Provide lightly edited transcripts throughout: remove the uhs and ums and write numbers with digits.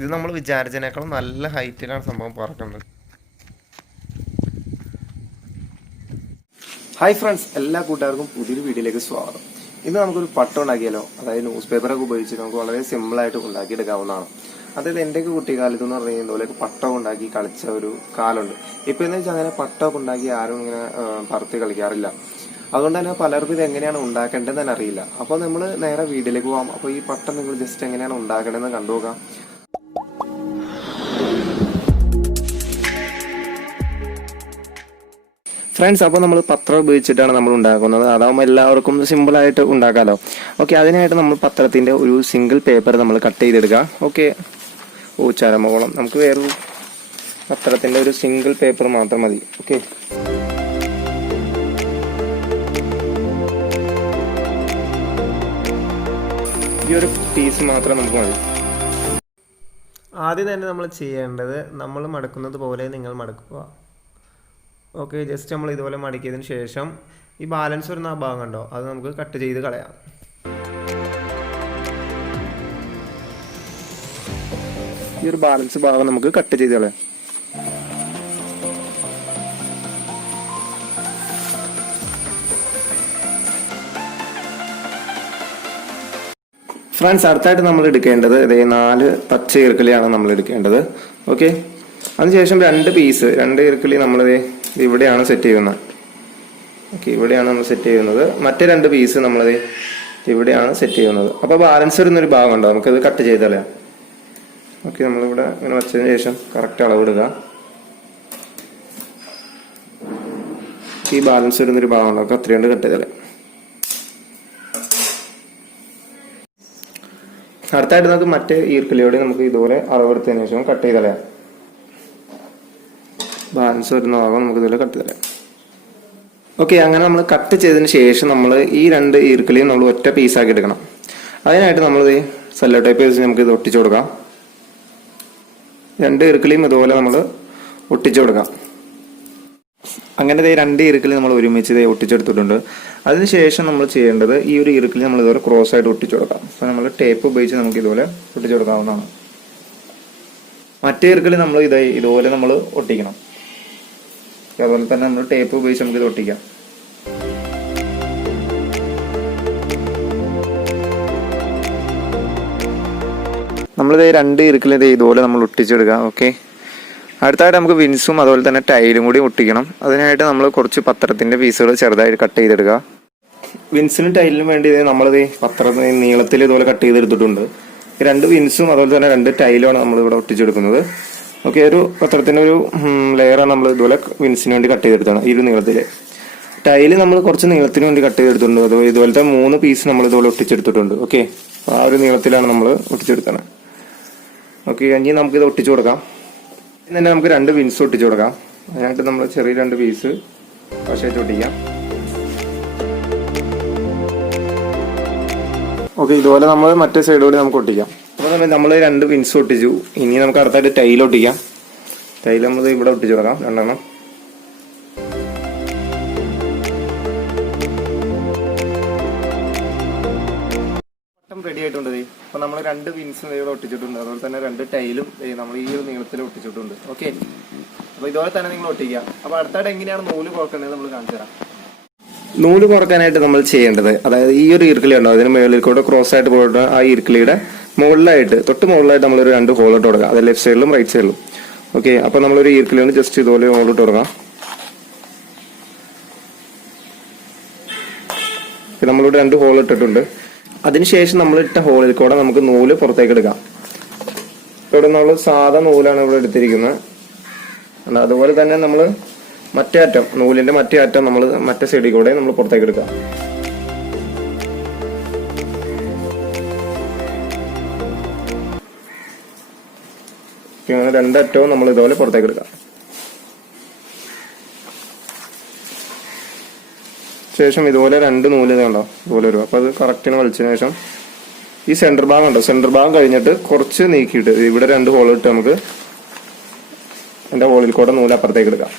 ഇത് നമ്മൾ വിചാരിച്ചതിനേക്കാളും നല്ല ഹൈറ്റിലാണ് സംഭവം പറക്കുന്നത്. ഹായ് ഫ്രണ്ട്സ്, എല്ലാ കൂട്ടുകാർക്കും പുതിയൊരു വീഡിയോയിലേക്ക് സ്വാഗതം. ഇന്ന് നമുക്കൊരു പട്ടം ഉണ്ടാക്കിയാലോ. അതായത് ന്യൂസ് പേപ്പറൊക്കെ ഉപയോഗിച്ച് നമുക്ക് വളരെ സിമ്പിളായിട്ട് ഉണ്ടാക്കിയെടുക്കാവുന്നതാണ്. അതായത് എൻ്റെയൊക്കെ കുട്ടിക്കാലത്ത് എന്ന് പറഞ്ഞു കഴിഞ്ഞാൽ ഇതുപോലെ പട്ടം ഉണ്ടാക്കി കളിച്ച ഒരു കാലമുണ്ട്. ഇപ്പം എന്ന് വെച്ചാൽ അങ്ങനെ പട്ടമൊക്കെ ഉണ്ടാക്കി ആരും ഇങ്ങനെ പറത്തി കളിക്കാറില്ല. അതുകൊണ്ട് തന്നെ പലർക്കും ഇത് എങ്ങനെയാണ് ഉണ്ടാക്കേണ്ടതെന്ന് തന്നെ അറിയില്ല. അപ്പോൾ നമ്മൾ നേരെ വീഡിയോയിലേക്ക് പോകാം. അപ്പോൾ ഈ പട്ടം നിങ്ങൾ ജസ്റ്റ് എങ്ങനെയാണ് ഉണ്ടാക്കേണ്ടതെന്ന് കണ്ടുപോകാം. ഫ്രണ്ട്സ്, അപ്പോൾ നമ്മൾ പത്രം ഉപയോഗിച്ചിട്ടാണ് നമ്മൾ ഉണ്ടാക്കുന്നത്. അതാകുമ്പോൾ എല്ലാവർക്കും സിമ്പിളായിട്ട് ഉണ്ടാക്കാമല്ലോ. ഓക്കെ, അതിനായിട്ട് നമ്മൾ പത്രത്തിൻ്റെ ഒരു സിംഗിൾ പേപ്പർ നമ്മൾ കട്ട് ചെയ്തെടുക്കുക. ഓക്കെ, ചരമോളം നമുക്ക് വേറൊരു പത്രത്തിൻ്റെ ഒരു സിംഗിൾ പേപ്പർ മാത്രം മതി. ഓക്കെ, ഈ ഒരു പീസ് മാത്രം നമുക്ക് മതി. ആദ്യം തന്നെ നമ്മൾ ചെയ്യേണ്ടത്, നമ്മൾ മടക്കുന്നത് പോലെ നിങ്ങൾ മടക്കുക. ഓക്കെ, ജസ്റ്റ് നമ്മൾ ഇതുപോലെ മടക്കിയതിന് ശേഷം ഈ ബാലൻസ് വരുന്ന ആ ഭാഗം കണ്ടോ, അത് നമുക്ക് കട്ട് ചെയ്ത് കളയാം. ഈ ഒരു ബാലൻസ് ഭാഗം നമുക്ക് കട്ട് ചെയ്ത് കളയാം. ഫ്രണ്ട്സ്, അടുത്തായിട്ട് നമ്മൾ എടുക്കേണ്ടത് 4 പച്ച ഈർക്കിളിയാണ് നമ്മൾ എടുക്കേണ്ടത്. ഓക്കെ, അതിനുശേഷം 2 ഈർക്കിളി നമ്മൾ ഇവിടെയാണ് സെറ്റ് ചെയ്യുന്നത്. ഓക്കെ, ഇവിടെയാണ് നമ്മൾ സെറ്റ് ചെയ്യുന്നത്. മറ്റേ 2 പീസ് നമ്മൾ ഇവിടെയാണ് സെറ്റ് ചെയ്യുന്നത്. അപ്പോൾ ബാലൻസ് വരുന്നൊരു ഭാഗം ഉണ്ടോ, നമുക്കത് കട്ട് ചെയ്ത് കളയാം. ഓക്കെ, നമ്മളിവിടെ ഇങ്ങനെ വെച്ചതിന് ശേഷം കറക്റ്റ് അളവിടുക. ഈ ബാലൻസ് വരുന്നൊരു ഭാഗം ഉണ്ടോ, നമുക്ക് 3 കട്ട് ചെയ്ത് കളയാം. അടുത്തായിട്ട് നമുക്ക് മറ്റേ ഈർക്കിളിയോടെ നമുക്ക് ഇതുപോലെ അളവെടുത്തതിന് ശേഷം കട്ട് ചെയ്ത് കളയാം. ബാലൻസ് വരുന്ന ഭാഗം നമുക്ക് ഇതുപോലെ കട്ട് തരാം. ഓക്കെ, അങ്ങനെ നമ്മൾ കട്ട് ചെയ്തതിന് ശേഷം നമ്മൾ ഈ 2 ഈർക്കിളിയും നമ്മൾ ഒറ്റ പീസാക്കി എടുക്കണം. അതിനായിട്ട് നമ്മൾ സെല്ലോ ടേപ്പ് വെച്ച് നമുക്ക് ഇത് ഒട്ടിച്ചു കൊടുക്കാം. 2 ഈർക്കിളിയും ഇതുപോലെ നമ്മൾ ഒട്ടിച്ചു കൊടുക്കാം. അങ്ങനെ 2 ഈർക്കിളി നമ്മൾ ഒരുമിച്ച് ഒട്ടിച്ചെടുത്തിട്ടുണ്ട്. അതിനുശേഷം നമ്മൾ ചെയ്യേണ്ടത് ഈ ഒരു ഈർക്കിളി നമ്മൾ ഇതുപോലെ ക്രോസ് ആയിട്ട് ഒട്ടിച്ചു കൊടുക്കാം. അപ്പോൾ നമ്മൾ ടേപ്പ് ഉപയോഗിച്ച് നമുക്ക് ഇതുപോലെ ഒട്ടിച്ചു കൊടുക്കാവുന്നതാണ്. മറ്റേ ഈർക്കിളി നമ്മൾ ഇതുപോലെ നമ്മൾ ഒട്ടിക്കണം. അതുപോലെ തന്നെ നമ്മൾ ടേപ്പ് ഉപയോഗിച്ച് നമുക്ക് ഇത് ഒട്ടിക്കാം. നമ്മളിത് 2 ഈർക്കിളി ഇതുപോലെ നമ്മൾ ഒട്ടിച്ചെടുക്കാം. ഓക്കെ, അടുത്തായിട്ട് നമുക്ക് വിൻസും അതുപോലെ തന്നെ ടൈലും കൂടി ഒട്ടിക്കണം. അതിനായിട്ട് നമ്മൾ കുറച്ച് പത്രത്തിന്റെ പീസുകൾ ചെറുതായിട്ട് കട്ട് ചെയ്തെടുക്കുക. വിൻസിനും ടൈലിനും വേണ്ടി നമ്മളിത് പത്രത്തിന് നീളത്തിൽ ഇതുപോലെ കട്ട് ചെയ്തെടുത്തിട്ടുണ്ട്. 2 വിൻസും അതുപോലെ തന്നെ 2 ടൈലുമാണ് നമ്മൾ ഇവിടെ ഒട്ടിച്ചെടുക്കുന്നത്. ഓക്കെ, ഒരു പത്രത്തിന്റെ ഒരു ലെയറാണ് നമ്മൾ ഇതുപോലെ വിൻസിന് വേണ്ടി കട്ട് ചെയ്തെടുത്താണ്. ഈ ഒരു നീളത്തില് ടൈല് നമ്മൾ കുറച്ച് നീളത്തിന് വേണ്ടി കട്ട് ചെയ്തെടുത്തിട്ടുണ്ട്. അത് ഇതുപോലത്തെ 3 പീസ് നമ്മൾ ഇതുപോലെ ഒട്ടിച്ചെടുത്തിട്ടുണ്ട്. ഓക്കെ, ആ ഒരു നീളത്തിലാണ് നമ്മൾ ഒട്ടിച്ചെടുത്തത്. ഓക്കെ, ഇനി നമുക്കിത് ഒട്ടിച്ചു കൊടുക്കാം. തന്നെ നമുക്ക് 2 വിൻസ് ഒട്ടിച്ചു കൊടുക്കാം. അതിനായിട്ട് നമ്മൾ ചെറിയ 2 പീസ് വശമായിട്ട് ഒട്ടിക്കാം. ഓക്കെ, ഇതുപോലെ നമ്മൾ മറ്റേ സൈഡ് കൂടി നമുക്ക് ഒട്ടിക്കാം. അപ്പോൾ തന്നെ നമ്മൾ 2 വിൻസ് ഒട്ടിച്ചു. ഇനി നമുക്ക് അടുത്തായിട്ട് ടൈൽ ഒട്ടിക്കാം. ടൈൽ നമ്മൾ ഇവിടെ ഒട്ടിച്ചു കൊടുക്കാം, 2 എണ്ണം. റെഡി ആയിട്ടുണ്ട്. അപ്പൊ നമ്മൾ 2 വിൻസും ഇവിടെ ഒട്ടിച്ചിട്ടുണ്ട്. അതുപോലെ തന്നെ 2 ടൈലും നമ്മൾ ഈ ഒരു നീളത്തിൽ ഒട്ടിച്ചിട്ടുണ്ട്. ഓക്കെ, അപ്പൊ ഇതുപോലെ തന്നെ നിങ്ങൾ ഒട്ടിക്കുക. അപ്പൊ അടുത്തായിട്ട് എങ്ങനെയാണ് നൂല് കോർക്കേണ്ടത് നമ്മൾ കാണിച്ചു തരാം. നൂല് കോർക്കാനായിട്ട് നമ്മൾ ചെയ്യേണ്ടത്, അതായത് ഈ ഒരു ഈർക്കിളി ഉണ്ടോ, അതിന് മുകളിൽ കൂടെ ക്രോസ് ആയിട്ട് പോയിട്ട് ആ ഈർക്കിളിയുടെ തൊട്ട് മുകളിലായിട്ട് നമ്മളൊരു 2 ഹോൾ ഇട്ട് കൊടുക്കാം. അത് ലെഫ്റ്റ് സൈഡിലും റൈറ്റ് സൈഡിലും. ഓക്കെ, അപ്പൊ നമ്മളൊരു ഈർക്കിളിയാണ് ജസ്റ്റ് ഇതുപോലെ ഹോൾ ഇട്ട് കൊടുക്കാം. നമ്മളിവിടെ 2 ഹോൾ ഇട്ടിട്ടുണ്ട്. അതിനുശേഷം നമ്മൾ ഇട്ട ഹോളിൽ കൂടെ നമുക്ക് നൂല് പുറത്തേക്ക് എടുക്കാം. ഇവിടെ നമ്മൾ സാധാ നൂലാണ് ഇവിടെ എടുത്തിരിക്കുന്നത്. അതുപോലെ തന്നെ നമ്മൾ മറ്റേ അറ്റം, നൂലിന്റെ മറ്റേ അറ്റം നമ്മൾ മറ്റേ സൈഡിൽ കൂടെ നമ്മൾ പുറത്തേക്ക് എടുക്കാം. അങ്ങനെ 2 അറ്റവും നമ്മൾ ഇതുപോലെ പുറത്തേക്ക് എടുക്കാം. ശേഷം ഇതുപോലെ 2 നൂല് കണ്ടോ, ഇതുപോലെ വരും. അപ്പൊ അത് കറക്റ്റിന് വലിച്ചതിന് ശേഷം ഈ സെന്റർ ഭാഗം ഉണ്ടോ, സെന്റർ ഭാഗം കഴിഞ്ഞിട്ട് കുറച്ച് നീക്കിയിട്ട് ഇവിടെ 2 ഹോൾ ഇട്ട് നമുക്ക് എന്റെ ഹോളിൽ കൂടെ നൂല് അപ്പുറത്തേക്ക് എടുക്കാം.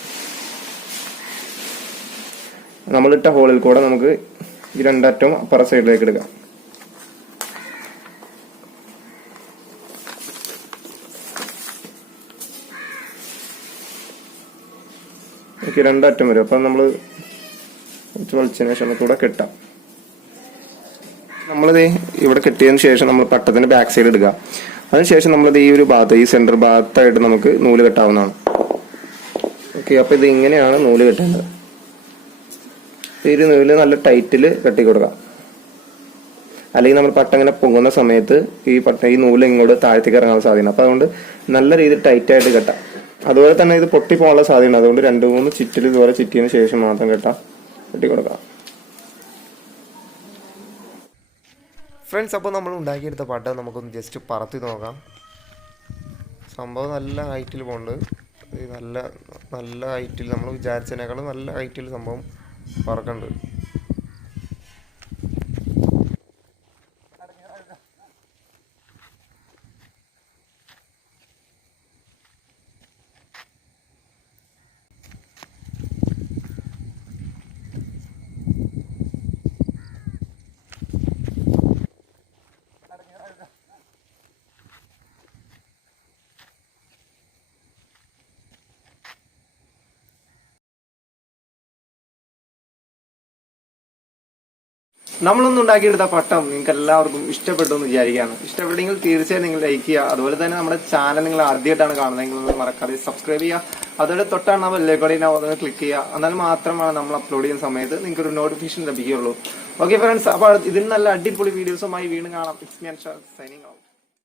നമ്മളിട്ട ഹോളിൽ കൂടെ നമുക്ക് ഈ 2 അറ്റവും അപ്പുറ സൈഡിലേക്ക് എടുക്കാം. ഓക്കെ, രണ്ടറ്റം വരും. അപ്പം നമ്മൾ കുറച്ച് വലിച്ചതിന് ശേഷം നമുക്കിവിടെ കെട്ടാം. നമ്മളിത് ഇവിടെ കെട്ടിയതിന് ശേഷം നമ്മൾ പട്ടത്തിന്റെ ബാക്ക് സൈഡ് എടുക്കുക. അതിനുശേഷം നമ്മളിത് ഈ ഒരു ഭാഗത്ത്, ഈ സെന്റർ ഭാഗത്തായിട്ട് നമുക്ക് നൂല് കെട്ടാവുന്നതാണ്. ഓക്കെ, അപ്പൊ ഇത് ഇങ്ങനെയാണ് നൂല് കെട്ടേണ്ടത്. ഈ ഒരു നൂല് നല്ല ടൈറ്റിൽ കെട്ടി കൊടുക്കാം. അല്ലെങ്കിൽ നമ്മൾ പട്ട ഇങ്ങനെ പൊങ്ങുന്ന സമയത്ത് ഈ നൂല് ഇങ്ങോട്ട് താഴത്തേക്ക് ഇറങ്ങാൻ സാധ്യത. അപ്പൊ അതുകൊണ്ട് നല്ല രീതിയിൽ ടൈറ്റ് ആയിട്ട് കെട്ടാം. അതുപോലെ തന്നെ ഇത് പൊട്ടി പോകാനുള്ള സാധ്യത. അതുകൊണ്ട് 2-3 ചുറ്റിൽ ഇതുപോലെ ചുറ്റിയതിന് ശേഷം മാത്രം കെട്ടി കൊടുക്കാം. ഫ്രണ്ട്സ്, അപ്പോൾ നമ്മൾ ഉണ്ടാക്കിയെടുത്ത പട്ട നമുക്കൊന്ന് ജസ്റ്റ് പറത്തി നോക്കാം. സംഭവം നല്ല ഹൈറ്റിൽ പോകുന്നുണ്ട്. നല്ല ഹൈറ്റിൽ, നമ്മൾ വിചാരിച്ചതിനേക്കാളും നല്ല ഹൈറ്റിൽ സംഭവം പറക്കുന്നുണ്ട്. നമ്മളൊന്നും ഉണ്ടാക്കിയെടുത്ത പട്ടം നിങ്ങൾക്ക് എല്ലാവർക്കും ഇഷ്ടപ്പെട്ടു എന്ന് വിചാരിക്കുകയാണ്. ഇഷ്ടപ്പെട്ടെങ്കിൽ തീർച്ചയായും നിങ്ങൾ ലൈക്ക് ചെയ്യുക. അതുപോലെ തന്നെ നമ്മുടെ ചാനൽ നിങ്ങൾ ആദ്യമായിട്ടാണ് കാണുന്നതെങ്കിൽ മറക്കാതെ സബ്സ്ക്രൈബ് ചെയ്യുക. അതുപോലെ തൊട്ടാണ് ബെല്ലൈക്കണിൽ ഒന്ന് ക്ലിക്ക് ചെയ്യുക. എന്നാൽ മാത്രമാണ് നമ്മൾ അപ്ലോഡ് ചെയ്യുന്ന സമയത്ത് നിങ്ങൾക്ക് ഒരു നോട്ടിഫിക്കേഷൻ ലഭിക്കുകയുള്ളൂ. ഓക്കെ ഫ്രണ്ട്സ്, അപ്പോൾ ഇതിന് നല്ല അടിപൊളി വീഡിയോസുമായി വീണ്ടും കാണാം. It's me signing off.